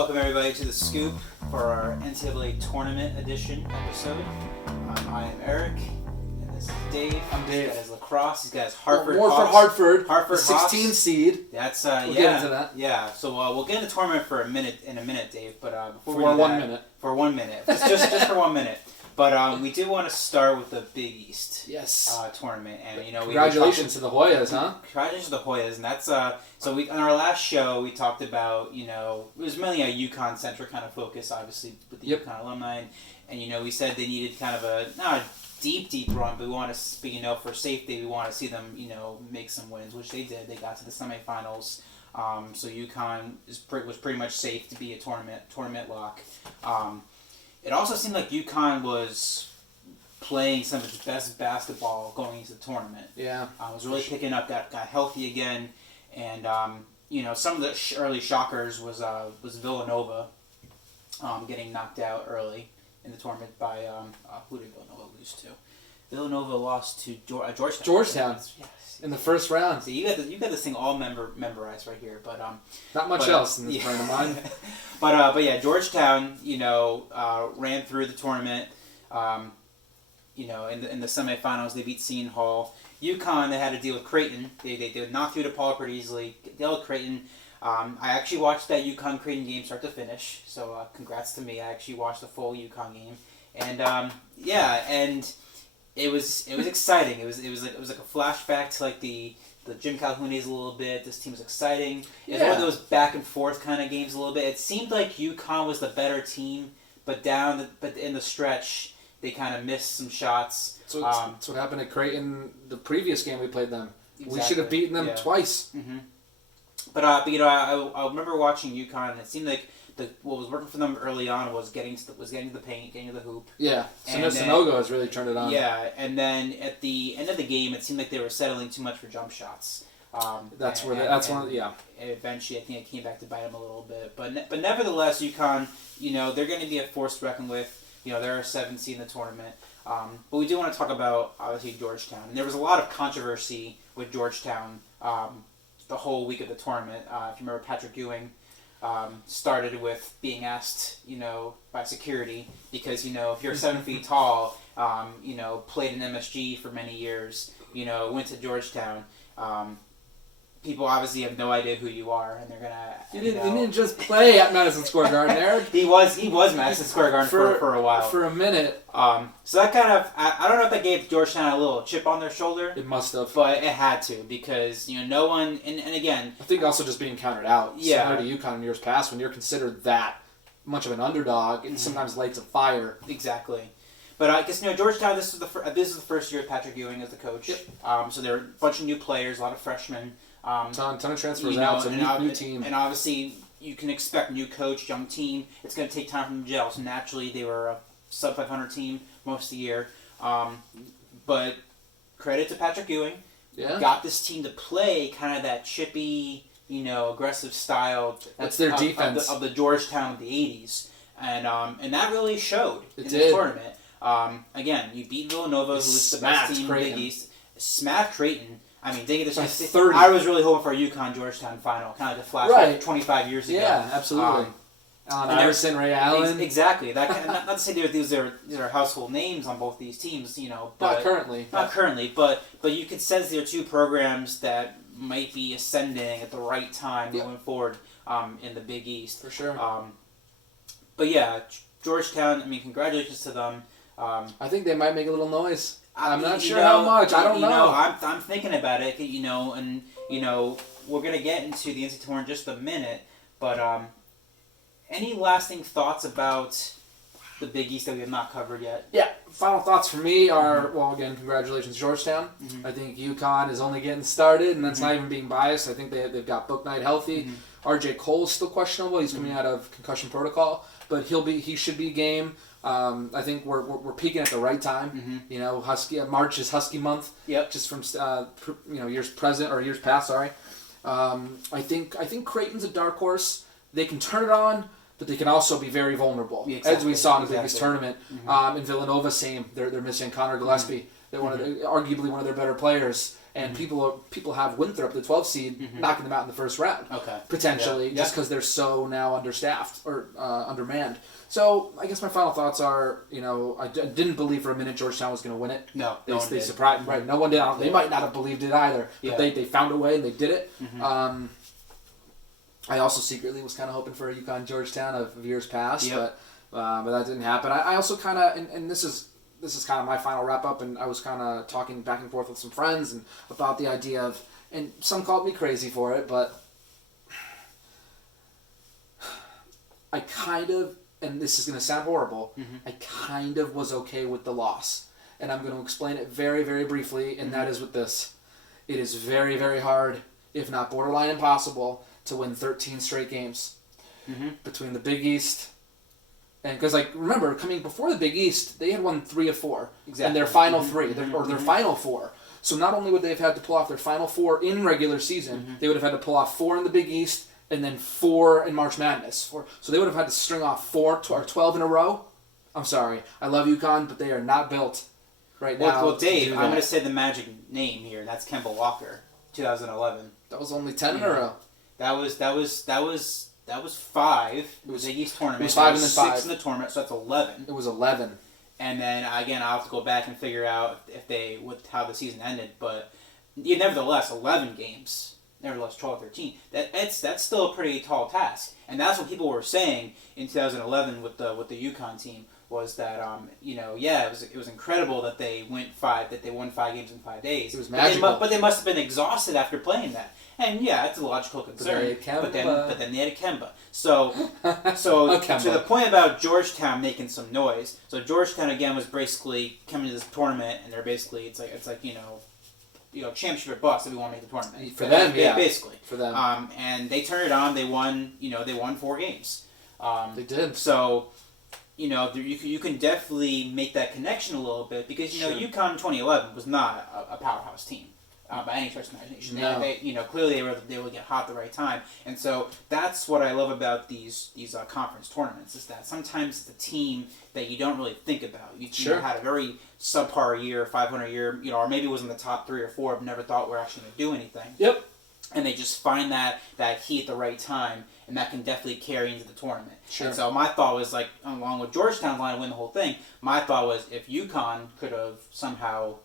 Welcome everybody to the Scoop for our NCAA Tournament edition episode. I am Eric, and this is Dave. I'm Dave. He's got his lacrosse. He's got his Hartford. More Hawks. for Hartford. Hartford the 16 Hawks. seed. That's We'll get into that. Yeah. So we'll get into the tournament in a minute, Dave. But before we For do 1 that, minute. For 1 minute, just for 1 minute. But we do want to start with the Big East. Yes. Tournament, and Congratulations to the Hoyas, huh? Congratulations to the Hoyas, and that's so we on our last show we talked about it was mainly a UConn centric kind of focus, obviously with the UConn alumni, and we said they needed kind of not a deep run, but we want to for safety we want to see them make some wins, which they did. They got to the semifinals, so UConn was pretty much safe to be a tournament lock. It also seemed like UConn was playing some of its best basketball going into the tournament. Yeah. Was really picking up, got healthy again, and some of the early shockers was Villanova getting knocked out early in the tournament by who did Villanova lose to? Villanova lost to Georgetown. Georgetown. Yes. In the first round. See, you got this thing all memorized right here, but not much else in this front of mine. But yeah, Georgetown, ran through the tournament. In the semifinals, they beat Seton Hall. UConn, they had to deal with Creighton. They knocked through DePaul pretty easily. Dealt with Creighton. I actually watched that UConn Creighton game start to finish. So congrats to me. I actually watched the full UConn game, and and it was exciting. It was like a flashback to like the Jim Calhoun days a little bit. This team was exciting. It was one of those back and forth kind of games a little bit. It seemed like UConn was the better team, but in the stretch they kind of missed some shots. So that's what happened at Creighton the previous game we played them. Exactly. We should have beaten them twice. Mm-hmm. But I remember watching UConn, and it seemed like what was working for them early on was getting to the paint, getting to the hoop. Yeah, Sonogo has really turned it on. Yeah, and then at the end of the game, it seemed like they were settling too much for jump shots. Eventually, I think it came back to bite them a little bit. But nevertheless, UConn, they're going to be a force to reckon with. They're a 7th seed in the tournament. But we do want to talk about, obviously, Georgetown. And there was a lot of controversy with Georgetown the whole week of the tournament. If you remember, Patrick Ewing started with being asked, by security, because, if you're 7 feet tall, played in MSG for many years, went to Georgetown, people obviously have no idea who you are, and they're gonna. You didn't just play at Madison Square Garden, Eric. he was Madison Square Garden for a while. For a minute. So that kind of I don't know if that gave Georgetown a little chip on their shoulder. It must have, but it had to, because no one and again. I think also just being counted out. Yeah. Similar to UConn in years past, when you're considered that much of an underdog, it sometimes lights a fire. Exactly. But I guess Georgetown. This is the first year of Patrick Ewing as the coach. Yep. So there are a bunch of new players, a lot of freshmen. Ton of transfers out. It's a new team. And obviously, you can expect new coach, young team. It's going to take time for them to gel. So naturally, they were a sub 500 team most of the year. But credit to Patrick Ewing. Yeah. Got this team to play kind of that chippy, aggressive style. That's their defense of the Georgetown of the 80s, and that really showed in did. the tournament. Again, you beat Villanova, who's the best team in the Big East. Smacked Creighton. I mean, dang it, I was really hoping for a UConn-Georgetown final, kind of to flash 25 years ago. Yeah, absolutely. Iverson, Ray Allen. Exactly. That not to say these are household names on both these teams, but not currently. But you could sense there are two programs that might be ascending at the right time going forward in the Big East for sure. But yeah, Georgetown. I mean, congratulations to them. I think they might make a little noise. I'm not sure how much. I don't know. I'm thinking about it. And we're gonna get into the NCAA tournament in just a minute. But any lasting thoughts about the Big East that we have not covered yet? Yeah. Final thoughts for me are well, again, congratulations, Georgetown. Mm-hmm. I think UConn is only getting started, and that's not even being biased. I think they've got Book Knight healthy. Mm-hmm. RJ Cole's still questionable. He's coming out of concussion protocol, but he should be game. I think we're peaking at the right time. Mm-hmm. March is Husky month. Yep. Just from years past. Sorry. I think Creighton's a dark horse. They can turn it on, but they can also be very vulnerable, as we saw in the Big East tournament. Mm-hmm. In Villanova, same. They're missing Connor Gillespie. Mm-hmm. They're arguably one of their better players. and people have Winthrop, the 12 seed, knocking them out in the first round. Okay. Potentially, just because they're so now understaffed or undermanned. So I guess my final thoughts are, I didn't believe for a minute Georgetown was going to win it. No, they surprised. Right, no one did. They might not have believed it either, but they found a way and they did it. I also secretly was kind of hoping for a UConn Georgetown of years past, but that didn't happen. I also kind of, and this is kind of my final wrap up, and I was kind of talking back and forth with some friends and about the idea of, and some called me crazy for it, but I kind of, and this is going to sound horrible, I kind of was okay with the loss. And I'm going to explain it very, very briefly, and that is with this. It is very, very hard, if not borderline impossible, to win 13 straight games between the Big East. And because, remember, coming before the Big East, they had won 3 of 4. Exactly. Mm-hmm. And their final 3, or their final 4. So not only would they have had to pull off their final 4 in regular season, they would have had to pull off 4 in the Big East, and then 4 in March Madness. So they would have had to string off 12 in a row. I'm sorry. I love UConn, but they are not built right now. Well, Dave, I'm going to say the magic name here, and that's Kemba Walker, 2011. That was only 10 in a row. That was 5. It was the East tournament. It was 5 and then 5. 6 in the tournament, so that's 11. It was 11. And then again, I'll have to go back and figure out how the season ended. But nevertheless, 11 games. Nevertheless, 12 or 13. That's still a pretty tall task. And that's what people were saying in 2011 with the UConn team was that it was incredible that they won 5 games in 5 days. It was magical. But they must have been exhausted after playing that. And yeah, it's a logical concern. But then they had a Kemba. So to the point about Georgetown making some noise. So Georgetown again was basically coming to this tournament, and they're basically it's like championship or bust if we want to make the tournament. For them, yeah. Basically. For them. And they turned it on. They won 4 games. They did. So, you can definitely make that connection a little bit because UConn in 2011 was not a powerhouse team. By any stretch of imagination. No. Clearly they would get hot at the right time. And so that's what I love about these conference tournaments is that sometimes it's a team that you don't really think about. You had a very subpar year, 500 year, or maybe it was in the top 3 or 4, but never thought we're actually going to do anything. Yep. And they just find that heat at the right time, and that can definitely carry into the tournament. Sure. And so my thought was, along with Georgetown's line to win the whole thing, my thought was if UConn could have somehow,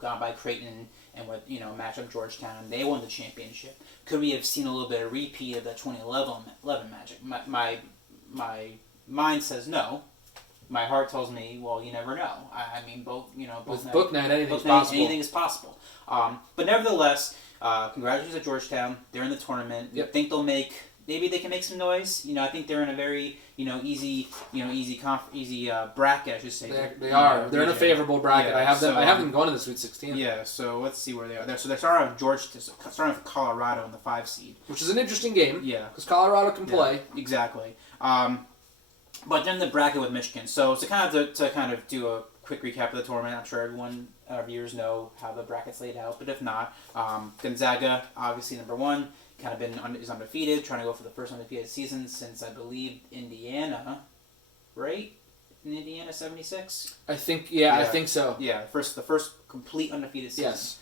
gone by Creighton and with match up Georgetown, they won the championship. Could we have seen a little bit of repeat of the 2011 magic? My mind says no. My heart tells me, well, you never know. I mean, both with book night, anything's possible. Anything is possible. But nevertheless, congratulations at Georgetown. They're in the tournament. Yep. I think maybe they can make some noise. I think they're in a very easy bracket. I should say they are. They're in a favorable bracket. Yeah, I have them going to the Sweet 16. Yeah. So let's see where they are. So they're starting with Colorado in the 5 seed, which is an interesting game. Yeah, because Colorado can play. Exactly. But they're in the bracket with Michigan. So to kind of do a quick recap of the tournament, I'm sure everyone, our viewers know how the bracket's laid out. But if not, Gonzaga obviously number 1. Kind of is undefeated, trying to go for the first undefeated season since I believe Indiana, right? In Indiana 76. I think I think so. Yeah, the first complete undefeated season. Yes.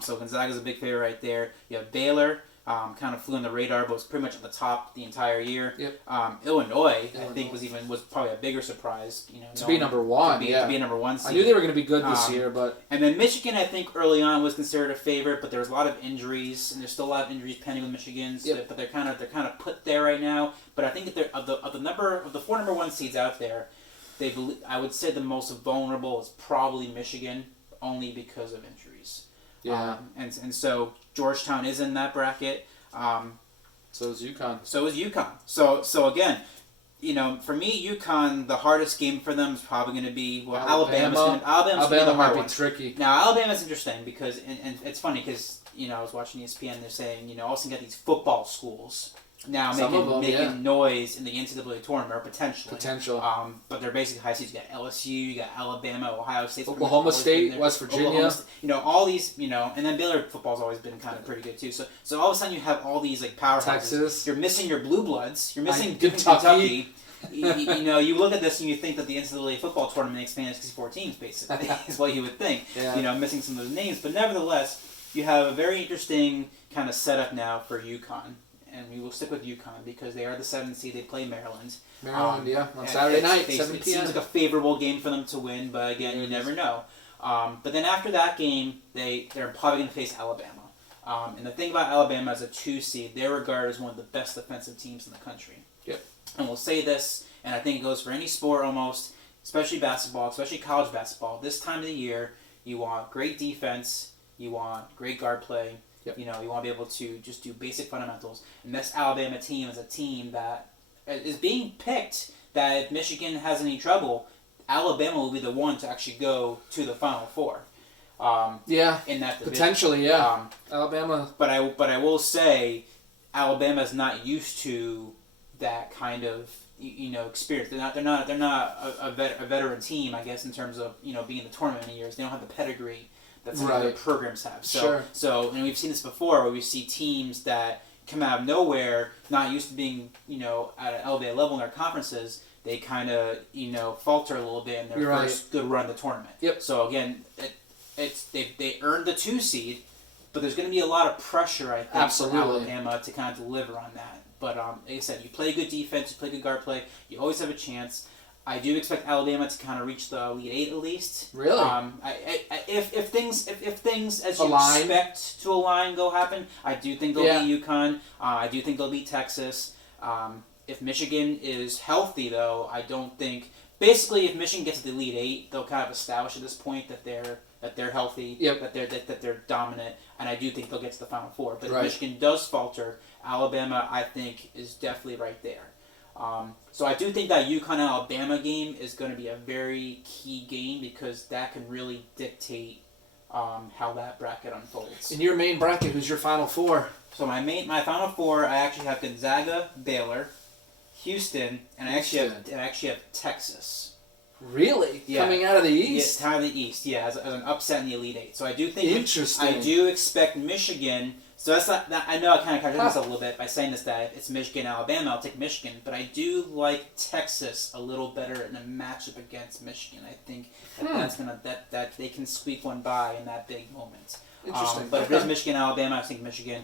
So Gonzaga's a big favorite right there. You have Baylor, kind of flew on the radar, but was pretty much at the top the entire year. Yep. Illinois, I think was probably a bigger surprise. To be number 1. To be a number 1 seed. I knew they were going to be good this year, but and then Michigan, I think early on was considered a favorite, but there was a lot of injuries, and there's still a lot of injuries pending with Michigan's. Yep. But they're kind of put there right now. But I think that they're of the 4 number 1 seeds out there, I would say the most vulnerable is probably Michigan, only because of injuries. Yeah. And so Georgetown is in that bracket. So is UConn. So again, for me, UConn, the hardest game for them is probably going to be Alabama's going to be the hard one. Tricky. Now Alabama's interesting because and it's funny because I was watching ESPN. They're saying also got these football schools now making noise in the NCAA tournament or potentially. But they're basically high seeds. You got LSU, you got Alabama, Ohio State, Oklahoma State, West Virginia. All these, and then Baylor football's always been kind of pretty good too. So all of a sudden you have all these powerhouses. Texas. You're missing your blue bloods. You're missing Kentucky. You look at this and you think that the NCAA football tournament expands to 64 teams, basically, is what you would think. Yeah. Missing some of those names, but nevertheless. you have a very interesting kind of setup now for UConn. And we will stick with UConn because they are the 7th seed. They play Maryland. Maryland, on Saturday night, 7 It p.m. seems like a favorable game for them to win, but again, you never know. But then after that game, they're probably going to face Alabama. And the thing about Alabama as a 2 seed, they're regarded as one of the best defensive teams in the country. Yep. And we'll say this, and I think it goes for any sport almost, especially basketball, especially college basketball. This time of the year, you want great defense, you want great guard play. Yep. You want to be able to just do basic fundamentals. And this Alabama team is a team that is being picked that if Michigan has any trouble, Alabama will be the one to actually go to the Final Four. In that division. Potentially, yeah. Alabama. But I will say, Alabama is not used to that kind of experience. They're not a veteran team, I guess, in terms of being in the tournament many years. They don't have the pedigree that some other programs have. So and we've seen this before, where we see teams that come out of nowhere, not used to being at an elevated level in their conferences. They kind of falter a little bit in their first good run of the tournament. Yep. So again, they earned the 2 seed, but there's going to be a lot of pressure, I think, for Alabama to kind of deliver on that. But like I said, you play good defense, you play good guard play, you always have a chance. I do expect Alabama to kind of reach the Elite Eight at least. Really? If things as you expect to align go happen, I do think they'll beat UConn. I do think they'll beat Texas. If Michigan is healthy, though, I don't think. Basically, if Michigan gets to the Elite Eight, they'll kind of establish at this point that they're healthy, that they're dominant, and I do think they'll get to the Final Four. But if Michigan does falter, Alabama, I think, is definitely right there. So I do think that UConn-Alabama game is going to be a very key game because that can really dictate how that bracket unfolds. In your main bracket, who's your Final Four? So my Final Four, I actually have Gonzaga, Baylor, Houston, and I actually have Texas. Really? Yeah. Coming out of the East? Yeah, out of the East, yeah, as an upset in the Elite Eight. So I do think interesting. I do expect Michigan. So that's not. I know I kind of contradict myself a little bit by saying this, that it's Michigan, Alabama. I'll take Michigan, but I do like Texas a little better in a matchup against Michigan. I think that they can squeak one by in that big moment. Interesting. But if it is Michigan, Alabama, I think Michigan.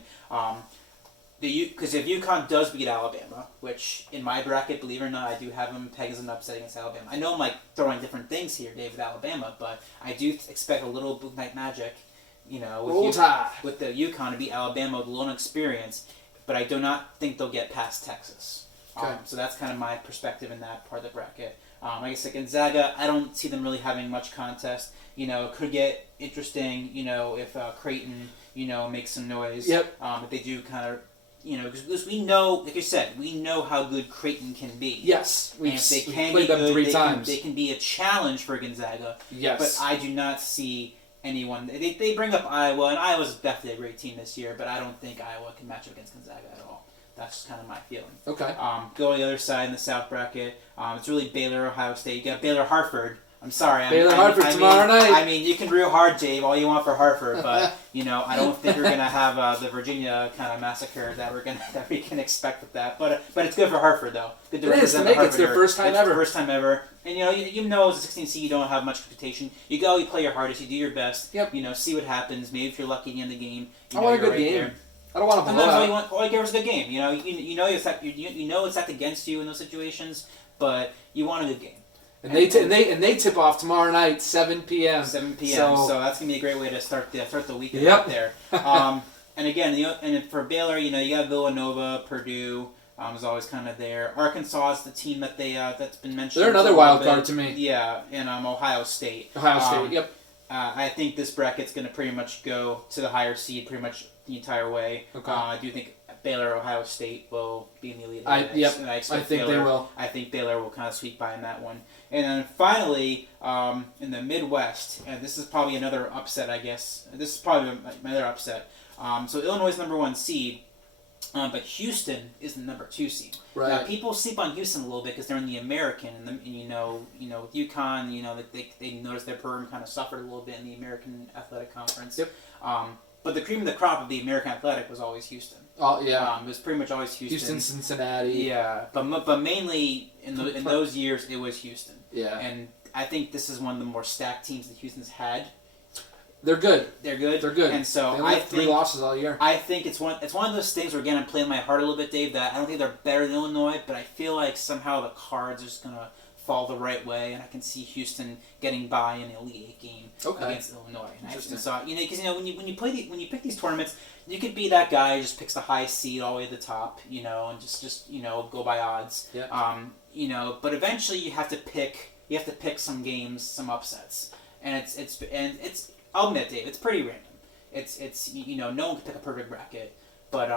Because if UConn does beat Alabama, which in my bracket, believe it or not, I do have them pegged as an upset against Alabama. I know I'm throwing different things here, Dave, with Alabama, but I do expect a little boot night magic. With the UConn to beat Alabama with a little experience, but I do not think they'll get past Texas. Okay. So that's kind of my perspective in that part of the bracket. Like I said, Gonzaga, I don't see them really having much contest. It could get interesting, if Creighton, makes some noise. Yep. If they do kind of, because we know, like I said, we know how good Creighton can be. Yes. We've played them good, 3 times. They can be a challenge for Gonzaga. Yes. But I do not see anyone. They bring up Iowa, and Iowa's definitely a great team this year, but I don't think Iowa can match up against Gonzaga at all. That's kind of my feeling. Okay. Go on the other side in the South bracket. It's really Baylor, Ohio State. You got Baylor, Hartford. I'm sorry. Hartford tomorrow night. I mean, you can real hard, Dave, all you want for Hartford, but I don't think we're gonna have the Virginia kind of massacre that we can expect with that. But it's good for Hartford though. Good to represent Hartford. It's their first time ever. First time ever. And as a 16 seed, you don't have much expectation. You go, you play your hardest, you do your best. Yep. See what happens. Maybe if you're lucky at the end of the game, I want a good game. There. I don't want to blow out. All you care is a good game. It's stacked against you in those situations, but you want a good game. And they tip off tomorrow night, 7 p.m. 7 p.m. So that's gonna be a great way to start the weekend out there. And again, and for Baylor, you got Villanova, Purdue. Is always kind of there. Arkansas is the team that that's been mentioned. They're another wild card to me. Yeah, and Ohio State. Yep. I think this bracket's gonna pretty much go to the higher seed pretty much the entire way. Okay. I do think Baylor, Ohio State will be in the Elite Eight. I think they will. I think Baylor will kind of squeak by in that one. And then finally, in the Midwest, and this is probably another upset, I guess. This is probably another upset. So Illinois is number 1 seed, but Houston is the number 2 seed. Right. Now people sleep on Houston a little bit because they're in the American, and with UConn, they noticed their program kind of suffered a little bit in the American Athletic Conference. Yep. But the cream of the crop of the American Athletic was always Houston. Oh yeah. It was pretty much always Houston. Houston, Cincinnati. Yeah, but mainly in those years it was Houston. Yeah. And I think this is one of the more stacked teams that Houston's had. They're good. They're good. They're good. And so they only have 3 losses all year. I think it's one of those things where, again, I'm playing my heart a little bit, Dave, that I don't think they're better than Illinois, but I feel like somehow the cards are just going to fall the right way, and I can see Houston getting by in the Elite Eight game against Illinois. And so, because when you pick these tournaments, you could be that guy who just picks the high seed all the way to the top, and just go by odds. Yeah. But eventually you have to pick some games, some upsets, and it's I'll admit, Dave, it's pretty random. It's no one can pick a perfect bracket, but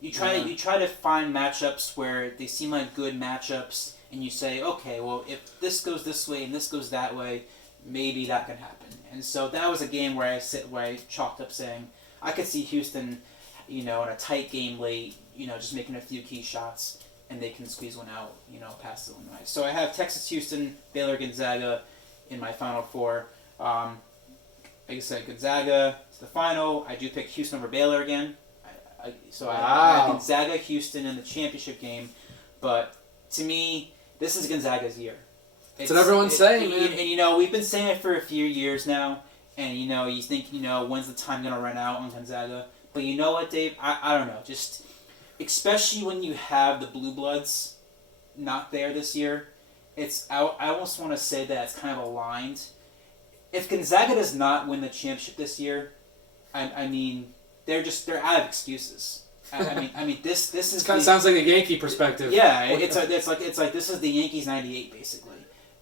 you try to find matchups where they seem like good matchups, and you say, okay, well, if this goes this way and this goes that way, maybe that can happen. And so that was a game where I chalked up saying I could see Houston, in a tight game late, just making a few key shots, and they can squeeze one out, past Illinois. So I have Texas, Houston, Baylor, Gonzaga in my Final Four. Like I said, Gonzaga to the final. I do pick Houston over Baylor again. I have Gonzaga, Houston in the championship game. But to me, this is Gonzaga's year. That's what everyone's saying, man. And we've been saying it for a few years now. And, you think, when's the time going to run out on Gonzaga? But you know what, Dave? I don't know. Just, especially when you have the Blue Bloods not there this year, I almost want to say that it's kind of aligned. If Gonzaga does not win the championship this year, I mean, they're out of excuses. I mean, this is kind of sounds like a Yankee perspective. Yeah, it's like this is the Yankees '98 basically.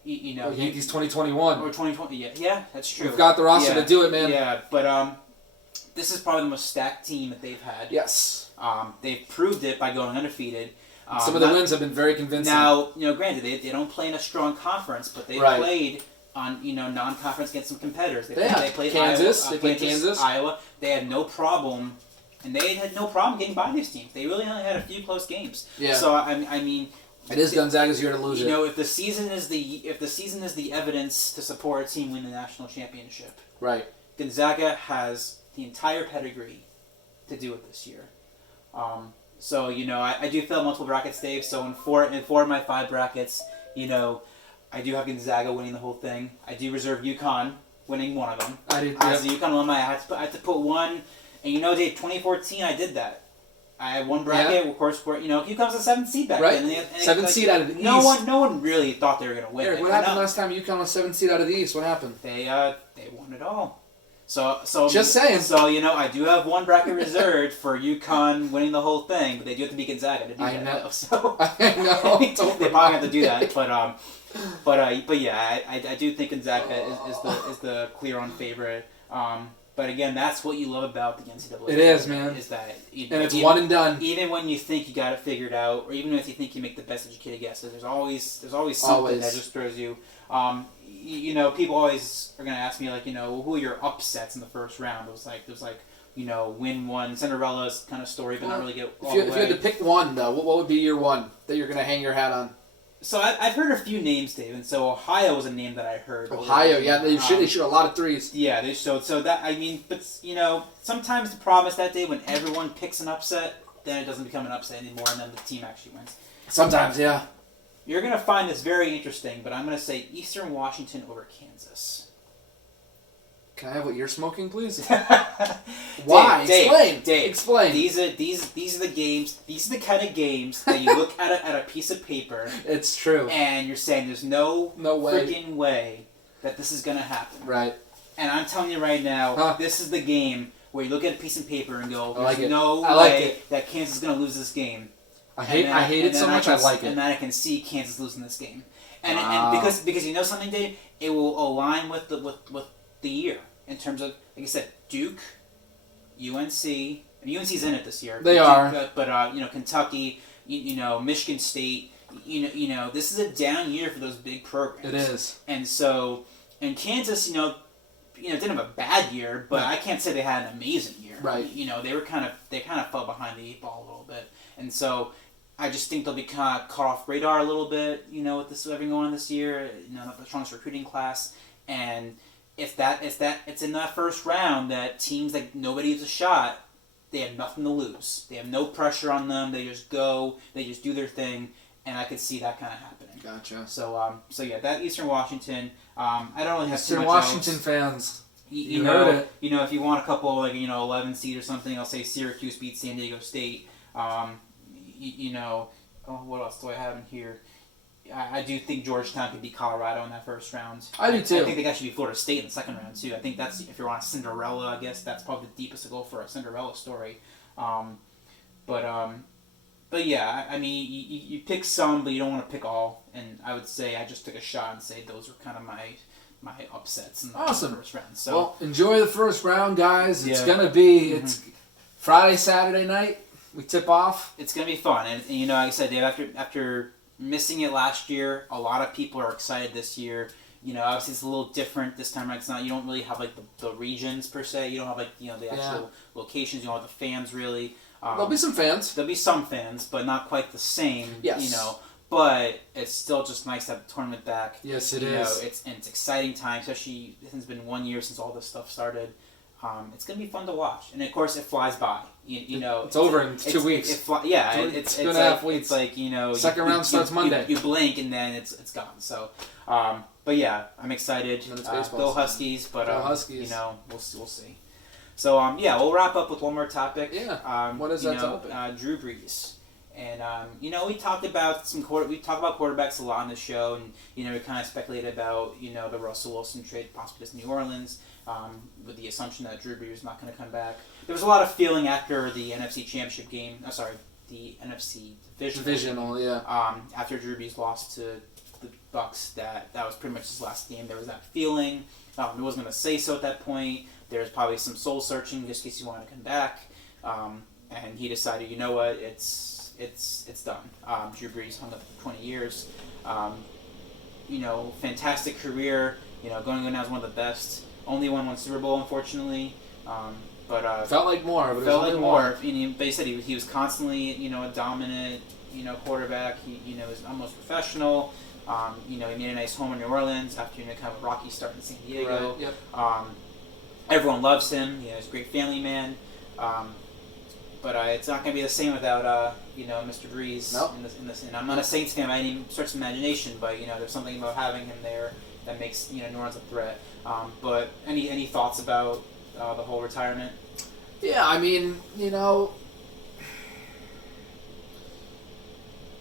Yankees 2021 or 2020. Yeah, that's true. We've got the roster to do it, man. Yeah, but this is probably the most stacked team that they've had. Yes. They've proved it by going undefeated. Some of the wins have been very convincing. Now, granted, they don't play in a strong conference, but they played on non-conference against some competitors. They played Kansas. Iowa, they played Kansas. Iowa. They had no problem, and they had no problem getting by these teams. They really only had a few close games. Yeah. So I mean, it is Gonzaga's year to lose it. If the season is the evidence to support a team win the national championship, right? Gonzaga has the entire pedigree to do it this year. So I do fill multiple brackets, Dave. So in four of my 5 brackets, I do have Gonzaga winning the whole thing. I do reserve UConn winning one of them. I did. As a UConn alumni, I had to put one. And Dave, 2014, I did that. I had one bracket, of course, where UConn's a 7th seed back then. And 7th seed out of the East. No one really thought they were going to win. Eric, what happened last time UConn was 7th seed out of the East? What happened? They won it all. So just saying. So I do have one bracket reserved for UConn winning the whole thing, but they do have to beat Gonzaga to do that. Know. So I know. they probably have to do that, but yeah, I do think Gonzaga is the clear on favorite. But again, that's what you love about the NCAA. It is, man. Is that and it's one and done. Even when you think you got it figured out, or even if you think you make the best educated guesses, there's always something that just throws you. People always are gonna ask me who are your upsets in the first round? It was like win one, Cinderella's kind of story, but not really get all the way. If you had to pick one though, what would be your one that you're gonna hang your hat on? So I've heard a few names, Dave, and so Ohio was a name that I heard. Ohio, yeah, they shoot a lot of threes. Yeah, they showed. So that but sometimes the problem is that day when everyone picks an upset, then it doesn't become an upset anymore, and then the team actually wins. Sometimes, yeah. You're gonna find this very interesting, but I'm gonna say Eastern Washington over Kansas. Can I have what you're smoking, please? Why? Explain. Dave, explain. These are the games. These are the kind of games that you look at a piece of paper. It's true. And you're saying there's no way. freaking way that this is gonna happen. Right. And I'm telling you right now, this is the game where you look at a piece of paper and go, "There's no way that Kansas is gonna lose this game." I hate it so much. I like it. And then I can see Kansas losing this game. And because you know something, Dave, it will align with the year in terms of, like I said, Duke, UNC. UNC's in it this year. They are. But Kentucky, Michigan State. This is a down year for those big programs. It is. And Kansas, didn't have a bad year, but I can't say they had an amazing year. Right. They kind of fell behind the 8 ball a little bit, and so I just think they'll be kind of caught off radar a little bit. With this everything going on this year, not the strongest recruiting class, and if it's in that first round that teams that nobody has a shot, they have nothing to lose. They have no pressure on them. They just go. They just do their thing, and I could see that kind of happening. Gotcha. So yeah, that Eastern Washington. I don't really have Eastern too much Washington else. fans. You heard it. If you want a couple, like, 11 seed or something, I'll say Syracuse beats San Diego State. What else do I have in here? I do think Georgetown could beat Colorado in that first round. I do too. I think they actually beat Florida State in the second round too. I think that's, if you're on a Cinderella, I guess that's probably the deepest to go for a Cinderella story. But yeah, I mean, you pick some, but you don't want to pick all. And I would say I just took a shot and say those were kind of my upsets in the first round. So, well, enjoy the first round, guys. It's gonna be it's Friday, Saturday night. We tip off. It's gonna be fun, and like I said, Dave, after missing it last year, a lot of people are excited this year. Obviously it's a little different this time. Right? It's not, you don't really have like the regions per se. You don't have like the actual locations. You don't have the fans really. There'll be some fans. There'll be some fans, but not quite the same. Yes. But it's still just nice to have the tournament back. Yes, it is. It's exciting time, especially since it's been 1 year since all this stuff started. It's gonna be fun to watch, and of course it flies by. It's over in 2 weeks. It's 2.5 weeks. It's like second round starts Monday. You blink and then it's gone. So, but yeah, I'm excited. Go Huskies, but go Huskies. We'll see. So we'll wrap up with one more topic. Yeah. What is that topic? Drew Brees. And we talked about quarterbacks a lot on the show, and we kind of speculated about the Russell Wilson trade possibly to New Orleans, with the assumption that Drew Brees was not going to come back. There was a lot of feeling after the NFC Championship game. The NFC Divisional. Yeah. After Drew Brees lost to the Bucs, that was pretty much his last game. There was that feeling. He wasn't going to say so at that point. There was probably some soul searching just in case he wanted to come back, and he decided, you know what, it's done. Drew Brees hung up 20 years. Fantastic career. Going on as one of the best. Only won one Super Bowl, unfortunately. Felt like more. But felt like more. But he said he was constantly, a dominant, quarterback. He, was almost professional. He made a nice home in New Orleans after kind of a rocky start in San Diego. Right. Yep. Everyone loves him. He's a great family man. But it's not going to be the same without Mr. Brees. Nope. in this. And I'm not a Saints fan by any stretch of imagination, but there's something about having him there that makes New Orleans a threat. But any thoughts about the whole retirement? Yeah, I mean,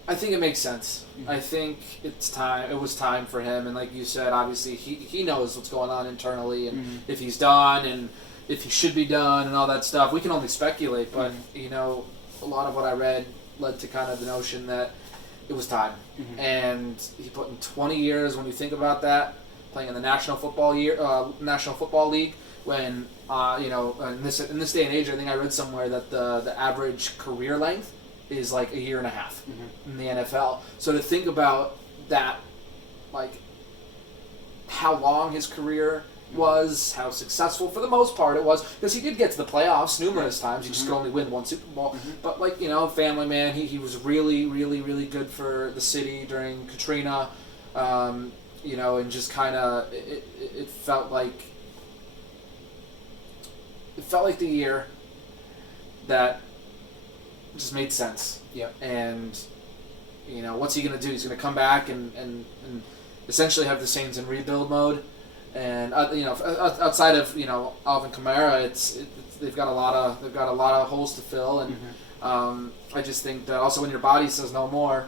I think it makes sense. Mm-hmm. I think it's time. It was time for him, and like you said, obviously he knows what's going on internally, and if he's done, and if he should be done, and all that stuff. We can only speculate, but a lot of what I read led to kind of the notion that it was time. Mm-hmm. And he put in 20 years. When you think about that, playing in the National Football League, when in this day and age, I think I read somewhere that the average career length is like a year and a half in the NFL. So to think about that, like how long his career was, how successful for the most part it was, because he did get to the playoffs numerous times. He just could only win one Super Bowl. But family man, he was really, really, really good for the city during Katrina. And just kind of it felt like the year that just made sense. Yeah. And what's he gonna do? He's gonna come back and essentially have the Saints in rebuild mode. And outside of Alvin Kamara, they've got a lot of holes to fill. And I just think that also when your body says no more,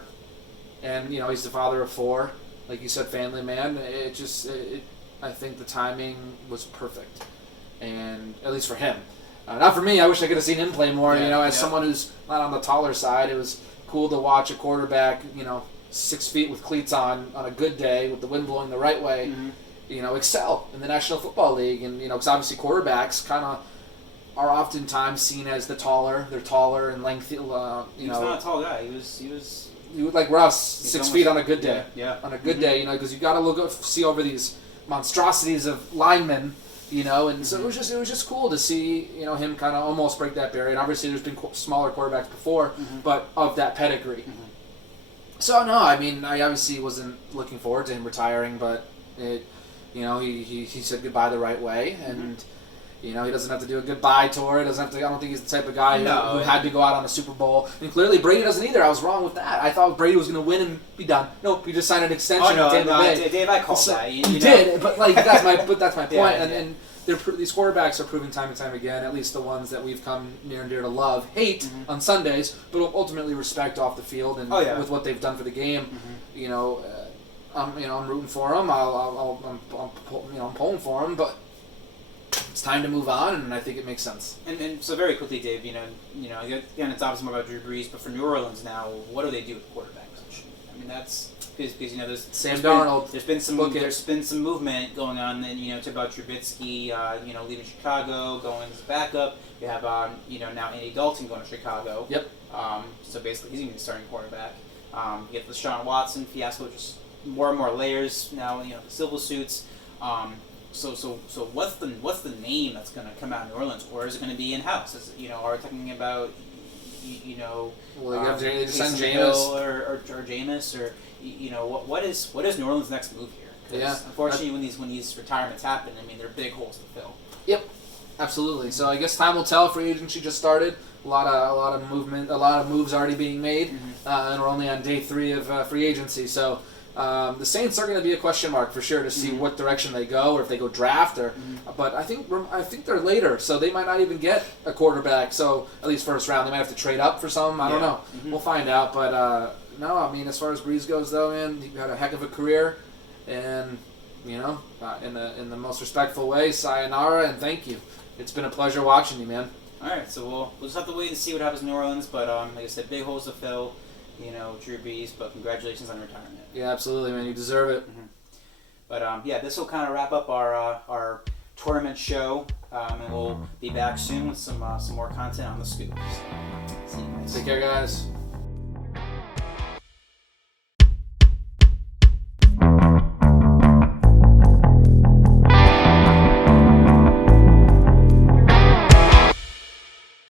and he's the father of 4, like you said, family man. I think the timing was perfect, and at least for him. Not for me. I wish I could have seen him play more. As someone who's not on the taller side, it was cool to watch a quarterback, 6 feet with cleats on a good day with the wind blowing the right way, excel in the National Football League. And because obviously quarterbacks kind of are oftentimes seen as they're taller and lengthy. He was not a tall guy. He was like Russ, 6 feet on a good day. Yeah. On a good day, because you got to see over these monstrosities of linemen. And so it was just cool to see him kind of almost break that barrier. And obviously there's been smaller quarterbacks before, but of that pedigree. So no, I mean I obviously wasn't looking forward to him retiring, but he said goodbye the right way, and You know, he doesn't have to do a goodbye tour. He doesn't have to. I don't think he's the type of guy who had to go out on a Super Bowl. And clearly, Brady doesn't either. I was wrong with that. I thought Brady was going to win and be done. Nope, he just signed an extension. Dave, I called that. You did, but like that's my point. Yeah, and these quarterbacks are proving time and time again, at least the ones that we've come near and dear to love, hate on Sundays, but ultimately respect off the field and with what they've done for the game. You know, I'm rooting for them. I'm pulling for them, but it's time to move on, and I think it makes sense. And so very quickly, Dave, again, it's obviously more about Drew Brees, but for New Orleans now, what do they do with the quarterback position? I mean, that's because there's Darnold. There's been some movement going on, and to about Trubisky, leaving Chicago, going as a backup. You have now Andy Dalton going to Chicago. Yep. So basically, he's going to be the starting quarterback. You get the Deshaun Watson fiasco, just more and more layers now. The civil suits. So what's the name that's going to come out of New Orleans, or is it going to be in house? Are we talking about well, you have to send Jameis or Jameis or what is New Orleans' next move here? Because unfortunately, when these retirements happen, I mean they're big holes to fill. Yep, absolutely. So I guess time will tell. Free agency just started. A lot of movement, a lot of moves already being made, and we're only on day 3 of free agency. So. The Saints are going to be a question mark for sure to see what direction they go, or if they go draft, but I think they're later, so they might not even get a quarterback. So at least first round, they might have to trade up for some. I don't know. We'll find out. But no, I mean, as far as Brees goes, though, man, he had a heck of a career, and in the most respectful way, sayonara and thank you. It's been a pleasure watching you, man. All right, so we'll just have to wait and see what happens in New Orleans. But like I said, big holes to fill. Drew Brees, but congratulations on retirement. Yeah, absolutely, man. You deserve it. But this will kind of wrap up our tournament show, and we'll be back soon with some more content on the scoop. So, see you guys. Take care, guys.